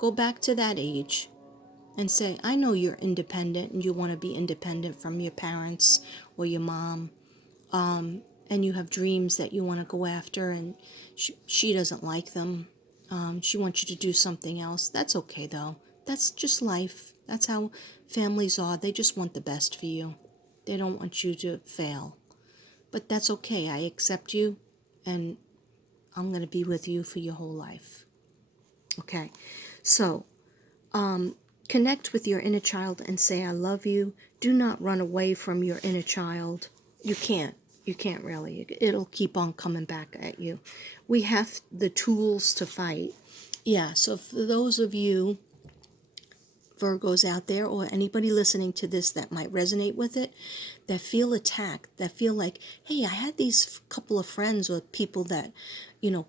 Go back to that age and say, I know you're independent and you want to be independent from your parents or your mom, and you have dreams that you want to go after, and she doesn't like them. She wants you to do something else. That's okay, though. That's just life. That's how families are. They just want the best for you. They don't want you to fail. But that's okay. I accept you, and I'm going to be with you for your whole life. Okay? So, connect with your inner child and say, I love you. Do not run away from your inner child. You can't. You can't really. It'll keep on coming back at you. We have the tools to fight. Yeah, so for those of you Virgos out there, or anybody listening to this that might resonate with it, that feel attacked, that feel like, hey, I had these couple of friends or people that,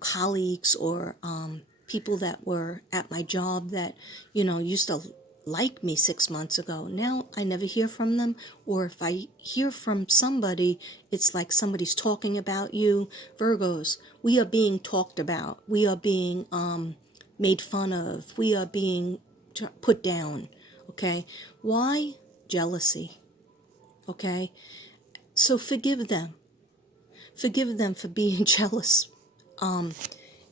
colleagues or people that were at my job that, used to like me 6 months ago. Now I never hear from them, or if I hear from somebody, it's like somebody's talking about you. Virgos, we are being talked about. We are being made fun of. We are being put down. Okay? Why? Jealousy. Okay? So forgive them. Forgive them for being jealous. And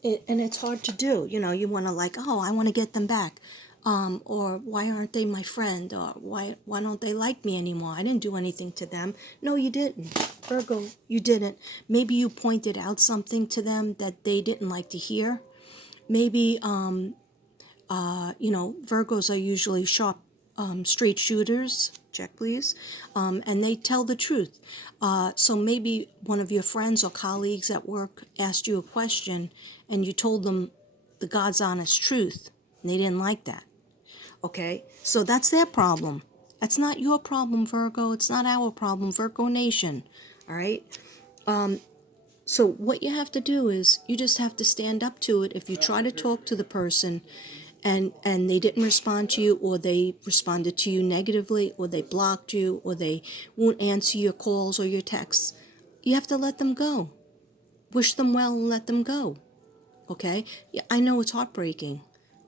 it's hard to do. You want to I want to get them back. Or why aren't they my friend? Or why don't they like me anymore? I didn't do anything to them. No, you didn't. Virgo, you didn't. Maybe you pointed out something to them that they didn't like to hear. Maybe, Virgos are usually sharp, straight shooters. Check, please. And they tell the truth. So maybe one of your friends or colleagues at work asked you a question and you told them the God's honest truth, and they didn't like that. Okay? So that's their problem. That's not your problem, Virgo. It's not our problem, Virgo Nation. All right? So what you have to do is you just have to stand up to it. If you try to talk to the person and they didn't respond to you, or they responded to you negatively, or they blocked you, or they won't answer your calls or your texts, you have to let them go. Wish them well and let them go. Okay? Yeah, I know it's heartbreaking,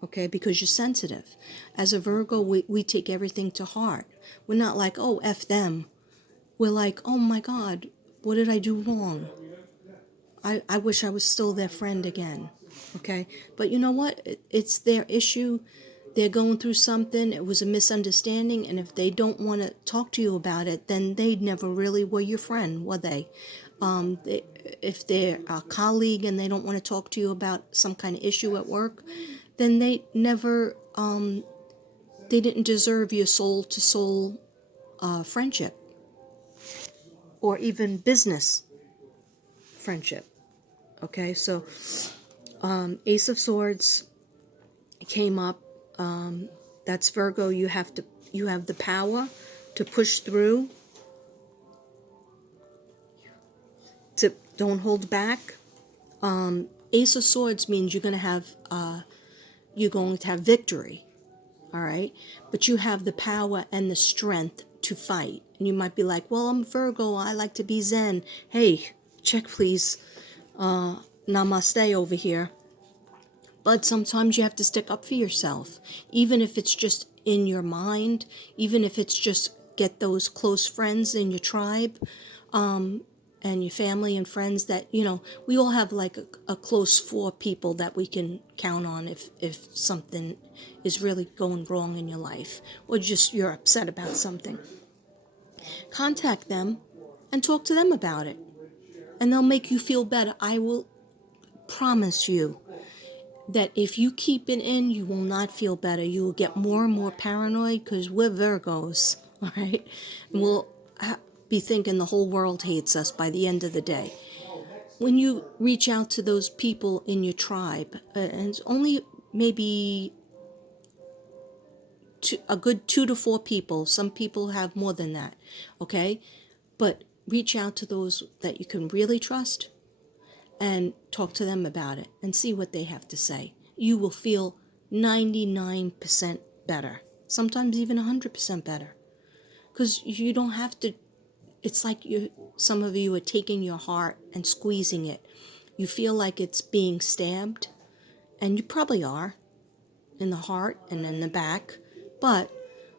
okay, because you're sensitive. As a Virgo, we take everything to heart. We're not like, oh, F them. We're like, oh my God, what did I do wrong? I wish I was still their friend again. Okay? But you know what? It's their issue. They're going through something. It was a misunderstanding. And if they don't want to talk to you about it, then they never really were your friend, were they? If they're a colleague and they don't want to talk to you about some kind of issue at work, then they never, they didn't deserve your soul to soul friendship, or even business friendship. Okay, so Ace of Swords came up. That's Virgo. You have the power to push through. To don't hold back. Ace of Swords means you're going to have victory. All right, but you have the power and the strength to fight. And you might be like, well, I'm Virgo. I like to be Zen. Hey, check please. Namaste over here. But sometimes you have to stick up for yourself, even if it's just in your mind, even if it's just get those close friends in your tribe, and your family and friends that, we all have like a close 4 people that we can count on if something is really going wrong in your life, or just you're upset about something. Contact them and talk to them about it, and they'll make you feel better. I will promise you that if you keep it in, you will not feel better. You will get more and more paranoid, because we're Virgos, all right? And we'll be thinking the whole world hates us by the end of the day. When you reach out to those people in your tribe, and it's only maybe a good 2 to 4 people. Some people have more than that, okay? But reach out to those that you can really trust and talk to them about it and see what they have to say. You will feel 99% better, sometimes even 100% better, because you don't have to. It's like some of you are taking your heart and squeezing it. You feel like it's being stabbed, and you probably are. in the heart and in the back, but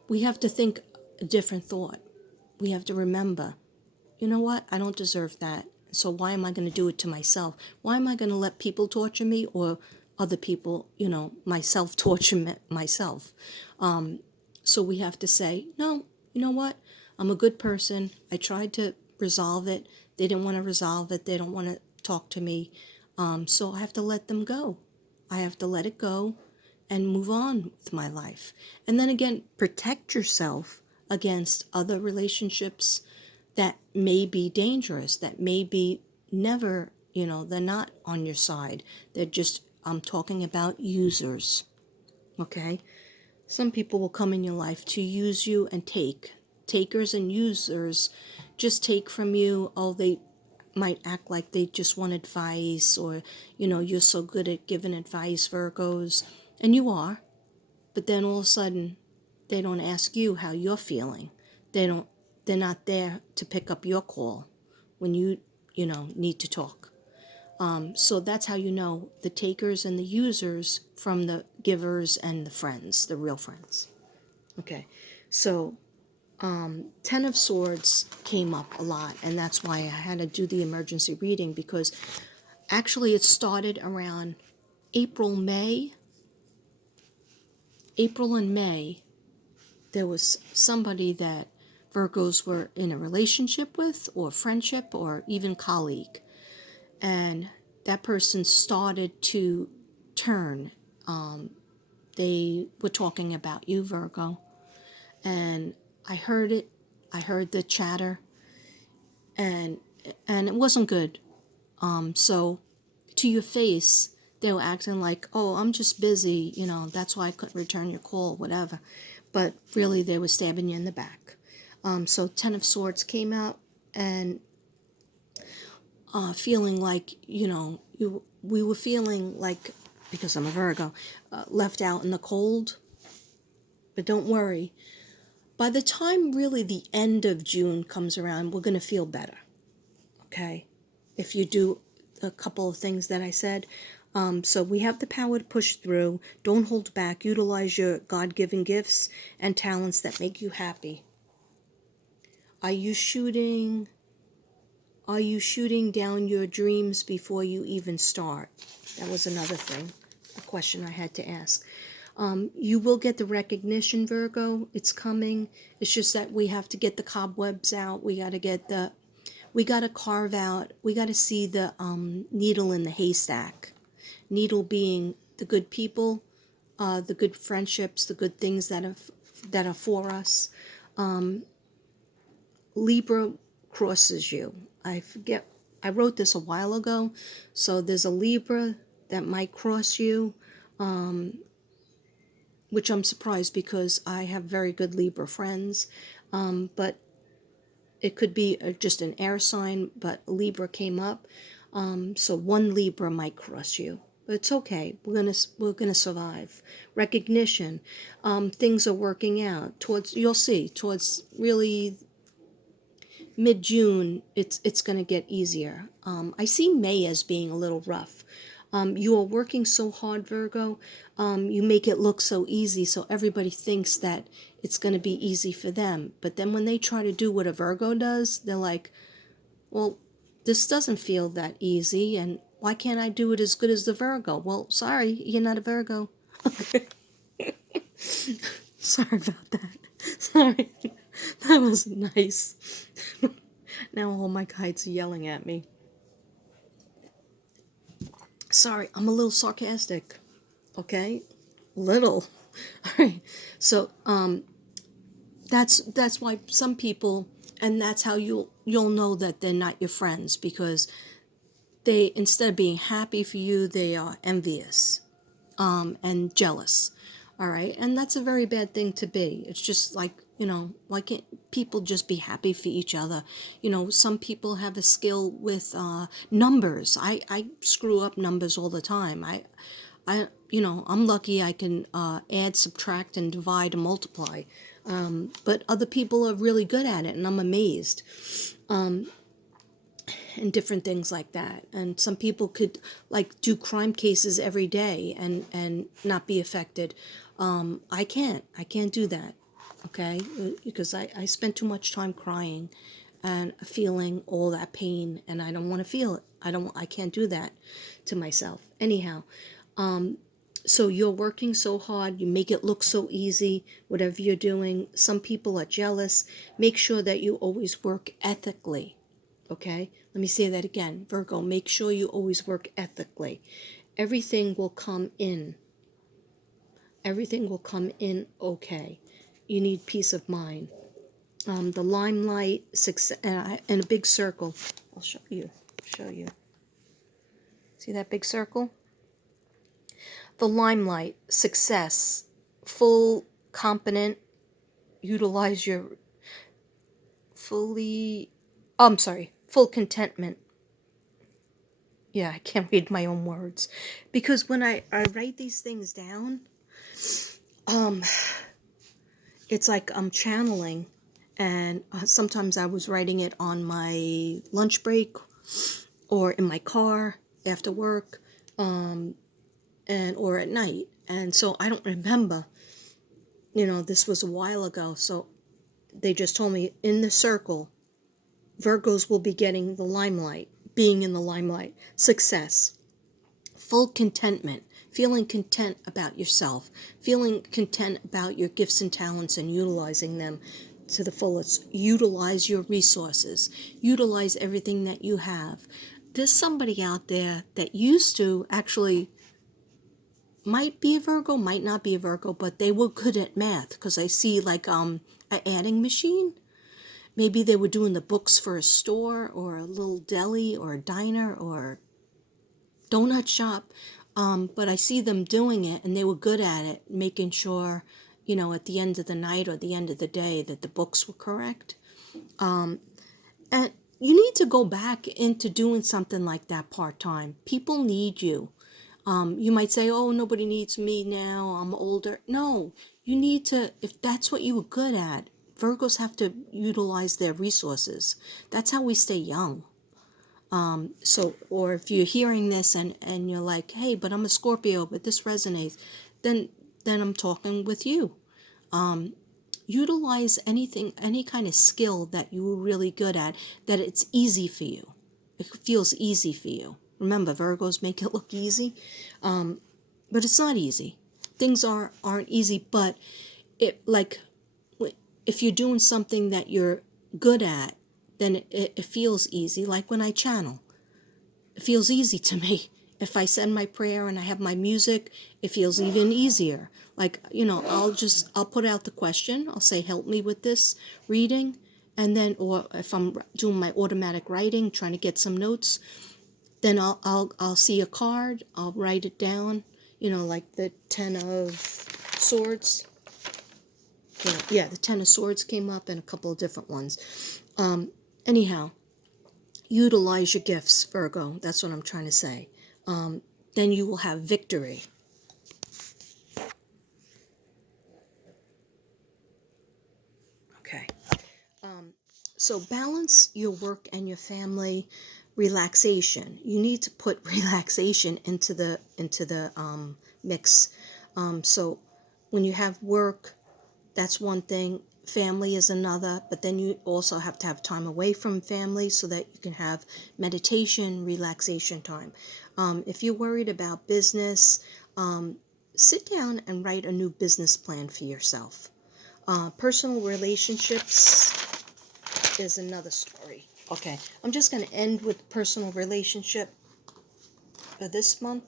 we have to think a different thought. We have to remember, you know what? I don't deserve that. So why am I going to do it to myself? Why am I going to let people torture me, or other people, myself torture myself? So we have to say, no, you know what? I'm a good person. I tried to resolve it. They didn't want to resolve it. They don't want to talk to me. So I have to let them go. I have to let it go and move on with my life. And then again, protect yourself against other relationships that may be dangerous, that may be never, they're not on your side. They're just, I'm talking about users, okay? Some people will come in your life to use you and take. Takers and users just take from you. Oh, they might act like they just want advice, or, you're so good at giving advice, Virgos. And you are. But then all of a sudden, they don't ask you how you're feeling. They're not there to pick up your call when you need to talk. So that's how you know the takers and the users from the givers and the friends, the real friends. Okay, so Ten of Swords came up a lot, and that's why I had to do the emergency reading, because actually it started around April and May. There was somebody that Virgos were in a relationship with, or friendship, or even colleague. And that person started to turn. They were talking about you, Virgo. And I heard it. I heard the chatter. And it wasn't good. So to your face, they were acting like, oh, I'm just busy, that's why I couldn't return your call, whatever. But really, they were stabbing you in the back. So Ten of Swords came out, and feeling like, we were feeling like, because I'm a Virgo, left out in the cold. But don't worry. By the time really the end of June comes around, we're going to feel better. Okay? If you do a couple of things that I said. So we have the power to push through. Don't hold back. Utilize your God-given gifts and talents that make you happy. Are you shooting down your dreams before you even start? That was another thing, a question I had to ask. You will get the recognition, Virgo. It's coming. It's just that we have to get the cobwebs out. We got to carve out, we got to see the needle in the haystack. Needle being the good people, the good friendships, the good things that are for us. Libra crosses you. I forget, I wrote this a while ago, so there's a Libra that might cross you, which I'm surprised, because I have very good Libra friends, but it could be just an air sign, but Libra came up, so one Libra might cross you. But it's okay. We're gonna survive. Recognition, things are working out. You'll see towards really mid-June, it's going to get easier. I see May as being a little rough. You are working so hard, Virgo. You make it look so easy, so everybody thinks that it's going to be easy for them. But then when they try to do what a Virgo does, they're like, well, this doesn't feel that easy, and why can't I do it as good as the Virgo? Well, sorry, you're not a Virgo. Sorry about that. Sorry. That wasn't nice. Now all my guides are yelling at me. Sorry, I'm a little sarcastic. Okay? Little. Alright. So, that's why some people, and that's how you'll know that they're not your friends, because they, instead of being happy for you, they are envious, and jealous. All right, and that's a very bad thing to be. It's just like, why can't people just be happy for each other? Some people have a skill with numbers. I screw up numbers all the time. I'm lucky I can add, subtract, and divide and multiply. But other people are really good at it, and I'm amazed. and different things like that. And some people could like do crime cases every day and not be affected. I can't do that. Okay. Because I spend too much time crying and feeling all that pain, and I don't want to feel it. I can't do that to myself. Anyhow, so you're working so hard, you make it look so easy, whatever you're doing. Some people are jealous. Make sure that you always work ethically. Okay? Let me say that again. Virgo, make sure you always work ethically. Everything will come in. Everything will come in okay. You need peace of mind. The limelight, success, and a big circle. I'll show you. Show you. See that big circle? The limelight, success, full, competent, utilize your fully, oh, I'm sorry, full contentment. Yeah, I can't read my own words. Because when I write these things down, it's like I'm channeling. And sometimes I was writing it on my lunch break or in my car after work, and or at night. And so I don't remember, this was a while ago. So they just told me in the circle, Virgos will be getting the limelight, being in the limelight, success, full contentment, feeling content about yourself, feeling content about your gifts and talents and utilizing them to the fullest. Utilize your resources, utilize everything that you have. There's somebody out there that used to actually might be a Virgo, might not be a Virgo, but they were good at math because I see like an adding machine. Maybe they were doing the books for a store or a little deli or a diner or donut shop. But I see them doing it and they were good at it, making sure, at the end of the night or the end of the day that the books were correct. And you need to go back into doing something like that part-time. People need you. You might say, oh, nobody needs me now, I'm older. No, you need to, if that's what you were good at, Virgos have to utilize their resources. That's how we stay young. So, or if you're hearing this and you're like, hey, but I'm a Scorpio, but this resonates, then I'm talking with you. Utilize anything, any kind of skill that you were really good at, that it's easy for you. It feels easy for you. Remember, Virgos make it look easy, but it's not easy. Things aren't easy, but if you're doing something that you're good at, then it feels easy. Like when I channel, it feels easy to me. If I send my prayer and I have my music, it feels even easier. Like, I'll put out the question. I'll say, help me with this reading. And then, or if I'm doing my automatic writing, trying to get some notes, then I'll see a card. I'll write it down, like the Ten of Swords. Yeah, the Ten of Swords came up and a couple of different ones. Anyhow, utilize your gifts, Virgo. That's what I'm trying to say. Then you will have victory. Okay. So balance your work and your family. Relaxation. You need to put relaxation into the mix. So when you have work, that's one thing. Family is another, but then you also have to have time away from family so that you can have meditation, relaxation time. If you're worried about business, sit down and write a new business plan for yourself. Personal relationships is another story. Okay, I'm just going to end with personal relationship for this month.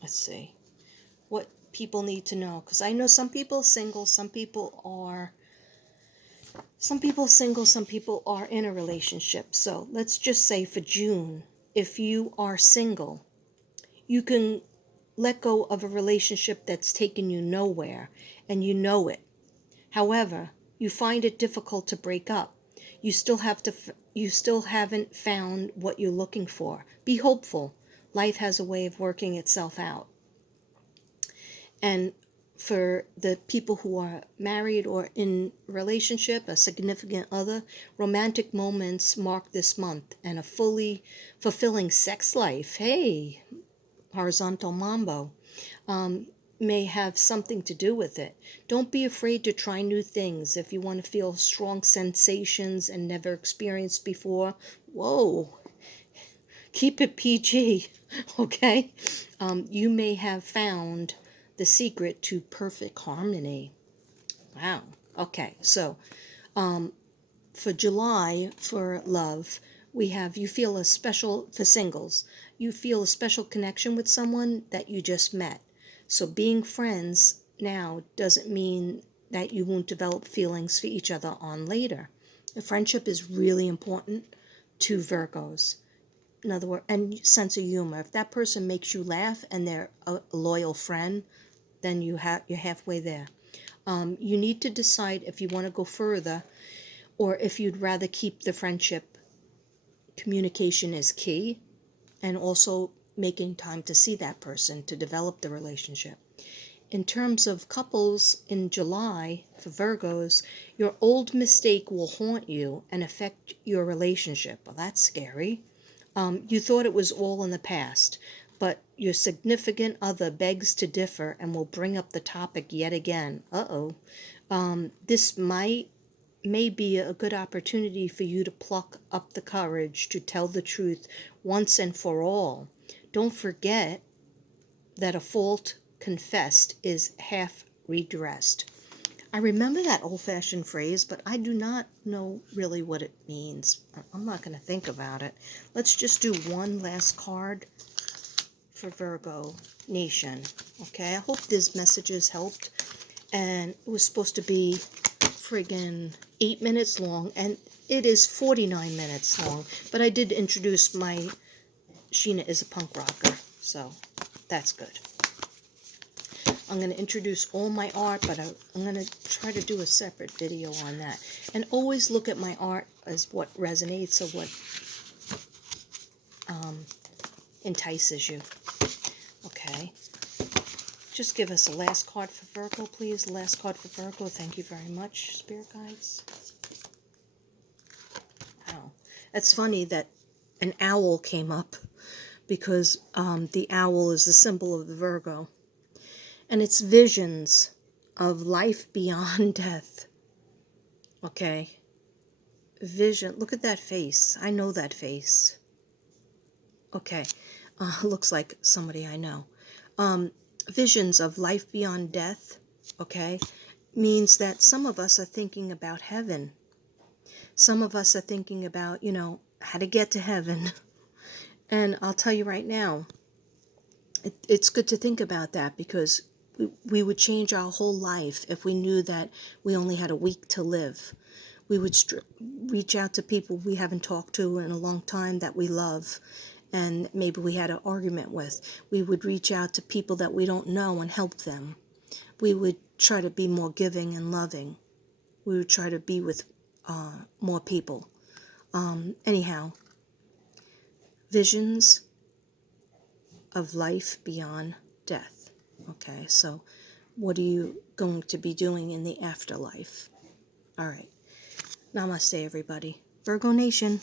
Let's see what people need to know, because I know some people are single, some people are single, some people are in a relationship. So let's just say for June, if you are single, you can let go of a relationship that's taken you nowhere, and you know it. However, you find it difficult to break up. You still haven't found what you're looking for. Be hopeful. Life has a way of working itself out. And For the people who are married or in relationship, a significant other, romantic moments mark this month, and a fully fulfilling sex life, hey, horizontal mambo, may have something to do with it. Don't be afraid to try new things if you want to feel strong sensations and never experienced before. Whoa, keep it PG, okay? You may have found the secret to perfect harmony. Wow. Okay, so for July, for love, we have you feel a special, for singles, you feel a special connection with someone that you just met. So being friends now doesn't mean that you won't develop feelings for each other on later. The friendship is really important to Virgos. In other words, and sense of humor. If that person makes you laugh and they're a loyal friend, then you're halfway there. You need to decide if you want to go further or if you'd rather keep the friendship. Communication is key, and also making time to see that person to develop the relationship. In terms of couples in July, for Virgos, your old mistake will haunt you and affect your relationship. Well, that's scary. You thought it was all in the past, but your significant other begs to differ and will bring up the topic yet again. Uh-oh. This may be a good opportunity for you to pluck up the courage to tell the truth once and for all. Don't forget that a fault confessed is half redressed. I remember that old-fashioned phrase, but I do not know really what it means. I'm not going to think about it. Let's just do one last card for Virgo Nation. Okay, I hope these messages helped. And it was supposed to be friggin' 8 minutes long, and it is 49 minutes long. But I did introduce my Sheena is a punk rocker, so that's good. I'm going to introduce all my art, but I'm going to try to do a separate video on that. And always look at my art as what resonates or what entices you. Okay. Just give us a last card for Virgo, please. Last card for Virgo. Thank you very much, Spirit Guides. Wow. That's funny that an owl came up because the owl is the symbol of the Virgo. And it's visions of life beyond death. Okay. Vision. Look at that face. I know that face. Okay. Looks like somebody I know. Visions of life beyond death, okay, means that some of us are thinking about heaven. Some of us are thinking about, how to get to heaven. And I'll tell you right now, it's good to think about that, because we would change our whole life if we knew that we only had a week to live. We would reach out to people we haven't talked to in a long time that we love, and maybe we had an argument with. We would reach out to people that we don't know and help them. We would try to be more giving and loving. We would try to be with more people. Anyhow, visions of life beyond death. Okay, so what are you going to be doing in the afterlife? All right. Namaste, everybody. Virgo Nation.